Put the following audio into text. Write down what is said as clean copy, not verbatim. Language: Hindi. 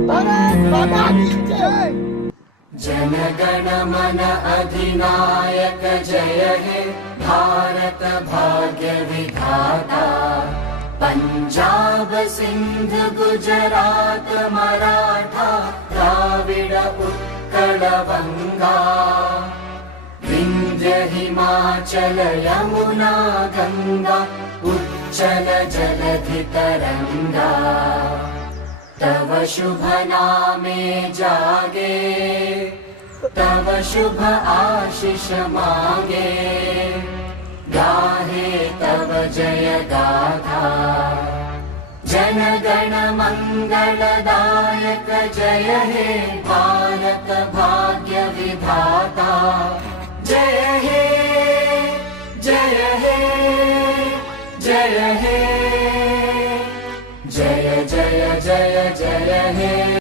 भारत माता की जय। जनगण मन अधिनायक जय हे भारत भाग्य विधाता। पंजाब सिंध गुजरात मराठा द्राविड उत्कल बंगा। विंध्य हिमाचल यमुना गंगा उच्चल जलधि तरंगा। तव शुभ नामे जागे तव शुभ आशीष मांगे। गाहे तव जय गाथा जन गण मंगलदायक जय हे भारत भाग्य विधाता। जय हे जय हे जय हे जय जय जय जय हे।